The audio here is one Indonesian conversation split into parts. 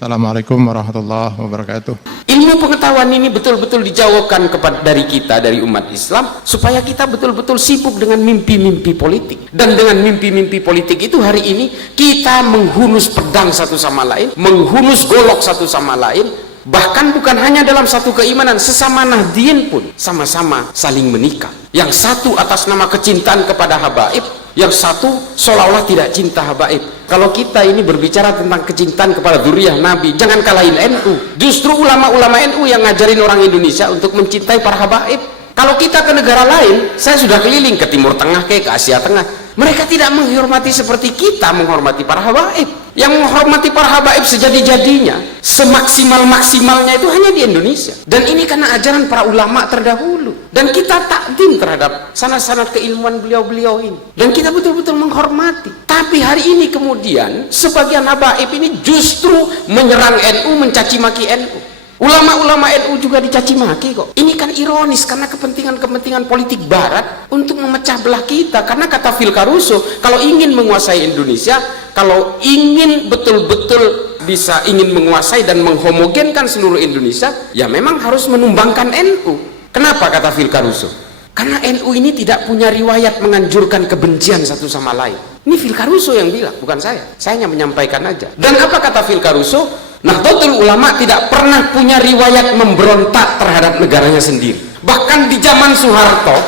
Assalamualaikum warahmatullahi wabarakatuh. Ilmu pengetahuan ini betul-betul dijauhkan dari kita, dari umat Islam, supaya kita betul-betul sibuk dengan mimpi-mimpi politik. Dan dengan mimpi-mimpi politik itu hari ini kita menghunus pedang satu sama lain, menghunus golok satu sama lain, bahkan bukan hanya dalam satu keimanan, sesama Nahdien pun sama-sama saling menikah. Yang satu atas nama kecintaan kepada habaib, yang satu seolah-olah tidak cinta habaib. Kalau kita ini berbicara tentang kecintaan kepada dzurriyyah Nabi, jangan kalahin NU. Justru ulama-ulama NU yang ngajarin orang Indonesia untuk mencintai para habaib. Kalau kita ke negara lain, saya sudah keliling ke Timur Tengah, ke Asia Tengah, mereka tidak menghormati seperti kita menghormati para habaib. Yang menghormati para habaib sejadi-jadinya, semaksimal-maksimalnya itu hanya di Indonesia. Dan ini karena ajaran para ulama terdahulu. Dan kita takdim terhadap sanad-sanad keilmuan beliau-beliau ini. Dan kita betul-betul menghormati. Tapi hari ini kemudian, sebagian habaib ini justru menyerang NU, mencaci maki NU. Ulama-ulama NU juga dicaci maki kok. Ini kan ironis karena kepentingan-kepentingan politik barat untuk memecah belah kita. Karena kata Phil Caruso, kalau ingin menguasai Indonesia, kalau ingin betul-betul bisa ingin menguasai dan menghomogenkan seluruh Indonesia, ya memang harus menumbangkan NU. Kenapa kata Phil Caruso? Karena NU ini tidak punya riwayat menganjurkan kebencian satu sama lain. Ini Phil Caruso yang bilang, bukan saya. Saya hanya menyampaikan aja. Dan apa kata Phil Caruso? Nahdlatul Ulama tidak pernah punya riwayat memberontak terhadap negaranya sendiri. Bahkan di zaman Soeharto,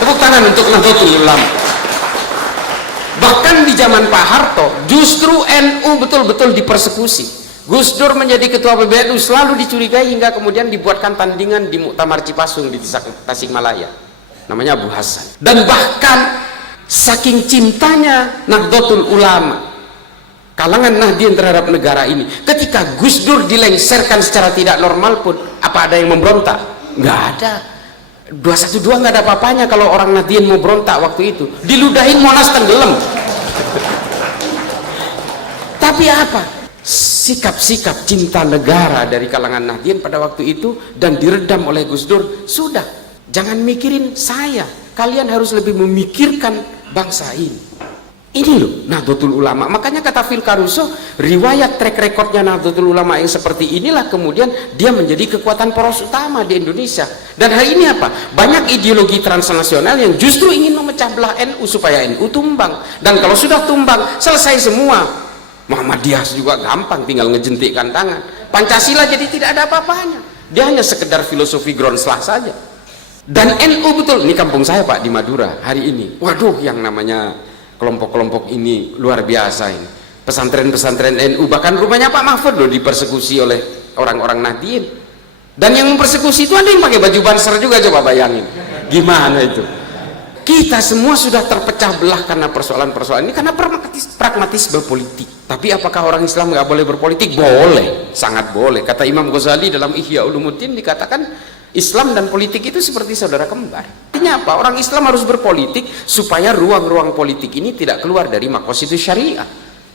tepuk tangan untuk Nahdlatul Ulama. Bahkan di zaman Pak Harto, justru NU betul-betul dipersekusi. Gus Dur menjadi ketua PBNU selalu dicurigai hingga kemudian dibuatkan tandingan di Muktamar Cipasung di Tasikmalaya. Namanya Abu Hasan. Dan bahkan saking cintanya Nahdlatul Ulama, kalangan Nahdien terhadap negara ini, ketika Gus Dur dilengserkan secara tidak normal pun, apa ada yang memberontak? Nggak ada. 212 nggak ada apa-apanya kalau orang Nahdien mau berontak waktu itu. Diludahin Monas tenggelam. Tapi apa? Sikap-sikap cinta negara dari kalangan Nahdien pada waktu itu dan diredam oleh Gus Dur. Sudah, jangan mikirin saya. Kalian harus lebih memikirkan bangsa ini. Ini loh Nahdlatul Ulama. Makanya kata Phil Caruso, riwayat track recordnya Nahdlatul Ulama yang seperti inilah kemudian dia menjadi kekuatan poros utama di Indonesia. Dan hari ini apa? Banyak ideologi transnasional yang justru ingin memecah belah NU supaya NU tumbang. Dan kalau sudah tumbang, selesai semua. Muhammadiyah juga gampang, tinggal ngejentikkan tangan. Pancasila jadi tidak ada apa-apanya. Dia hanya sekedar filosofi groundslah saja. Dan NU betul, ini kampung saya Pak di Madura hari ini. Waduh, yang namanya kelompok-kelompok ini luar biasa ini. Pesantren-pesantren NU, bahkan rumahnya Pak Mahfud loh dipersekusi oleh orang-orang Nahdien. Dan yang mempersekusi itu ada yang pakai baju banser juga, coba bayangin. Gimana itu? Kita semua sudah terpecah belah karena persoalan-persoalan ini, karena pragmatisme politik. Tapi apakah orang Islam nggak boleh berpolitik? Boleh, sangat boleh. Kata Imam Ghazali dalam Ihya Ulumuddin dikatakan Islam dan politik itu seperti saudara kembar. Artinya apa? Orang Islam harus berpolitik supaya ruang-ruang politik ini tidak keluar dari maqasid syariah.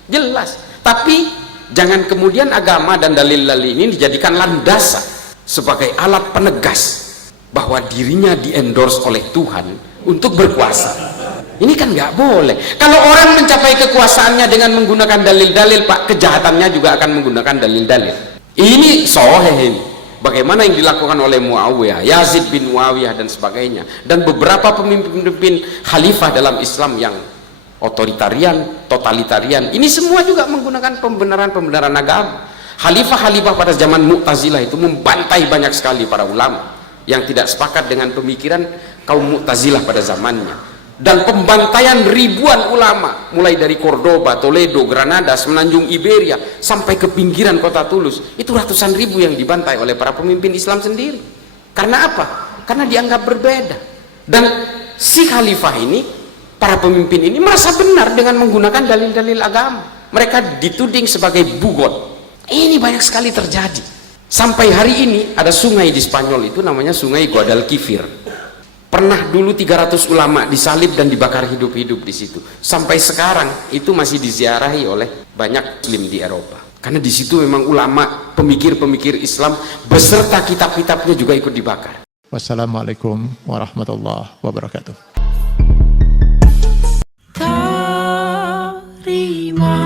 Jelas. Tapi jangan kemudian agama dan dalil-dalil ini dijadikan landasan sebagai alat penegas bahwa dirinya di-endorse oleh Tuhan untuk berkuasa. Ini kan nggak boleh. Kalau orang mencapai kekuasaannya dengan menggunakan dalil-dalil, Pak, kejahatannya juga akan menggunakan dalil-dalil. Ini sahih ini. Bagaimana yang dilakukan oleh Muawiyah, Yazid bin Muawiyah dan sebagainya, dan beberapa pemimpin-pemimpin khalifah dalam Islam yang otoritarian, totalitarian, ini semua juga menggunakan pembenaran-pembenaran agama. Khalifah-khalifah pada zaman Mu'tazilah itu membantai banyak sekali para ulama yang tidak sepakat dengan pemikiran kaum Mu'tazilah pada zamannya. Dan pembantaian ribuan ulama mulai dari Cordoba, Toledo, Granada, Semenanjung Iberia sampai ke pinggiran kota Tulus, itu ratusan ribu yang dibantai oleh para pemimpin Islam sendiri. Karena apa? Karena dianggap berbeda. Dan si khalifah ini, para pemimpin ini merasa benar dengan menggunakan dalil-dalil agama. Mereka dituding sebagai bugot. Ini banyak sekali terjadi. Sampai hari ini ada sungai di Spanyol itu namanya Sungai Guadalquivir. Pernah dulu 300 ulama disalib dan dibakar hidup-hidup di situ. Sampai sekarang itu masih diziarahi oleh banyak muslim di Eropa. Karena di situ memang ulama, pemikir-pemikir Islam beserta kitab-kitabnya juga ikut dibakar. Wassalamualaikum warahmatullahi wabarakatuh. Terima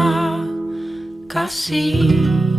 kasih.